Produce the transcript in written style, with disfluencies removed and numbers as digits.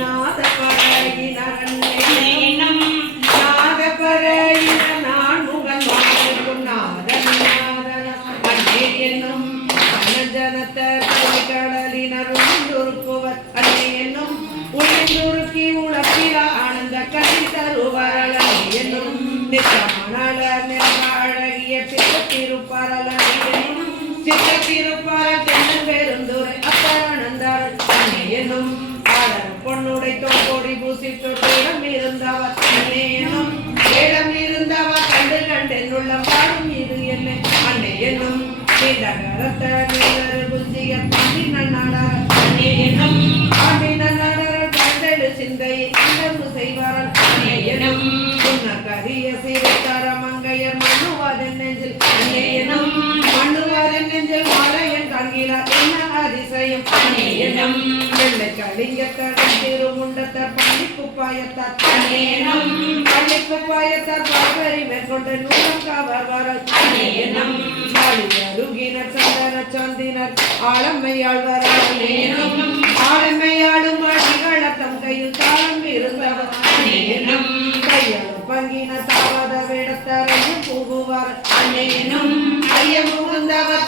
நாத பழகினம் நாத பறையின நான் முகன் வாழ்க்கும் நாதன் அண்ணே என்னும் ஜனத்தர் கடலினர் உண்டுருக்குவர் அண்ணே என்னும் உளுந்துருக்கி உழப்பில ஆனந்த கதி தருவரல் அண்ணே என்னும் நித்தமணர் நிறமழகிய சித்தத்திருப்பரல் அண்ணே என்னும் சித்தத்திருப்பர தென்னன் பெருந்துரை அப்பரணந்தார் அண்ணே என்னும் ஆடர் பொன்னுடை தோக்கோடி பூசித்து இடம் இருந்தவர் அண்ணே என்னும் இடம் இருந்தவர் கண்டு கண்டென்னுள்ள பாடும் இது என்ன அண்ணே என்னும் கரத்த நீர் புத்திய பாண்டி நன்னாடார் அண்ணே என்னும் பாண்டி நன்னாடார் கண்டெழு சிந்தையை அண்டர்வு செய்வாரல் அண்ணே என்னும் கரிய சிறுத்தர மங்கையர் மண்ணுவாதன் நெஞ்சில் அண்ணே என்னும் மண்ணுவாதன் நெஞ்சில் மலையன் காண்கிறார் என்ன அதிசயம் அண்ணே என்னும் வெள்ளை கலிங்கத்தடன் திருமுண்டத்தர் பள்ளி குப்பாயத்தார் அண்ணே என்னும் பள்ளி குப்பாயத்தார் பார்வரி மேற்கொண்ட நூலம் கவர்வாரல் அண்ணே என்னும் அருகினர் சந்தன சந்தினர் ஆளம்மையாழ்வார் அண்ணே என்னும் ஆளம்மையாடும் அடிகள தம் கையில் தாளம் இருந்தவர் அண்ணே என்னும் கையாளும் பங்கின தாவத விடத்தரையும் புகுவார் அண்ணே என்னும் ஐயம் புகுந்தவர்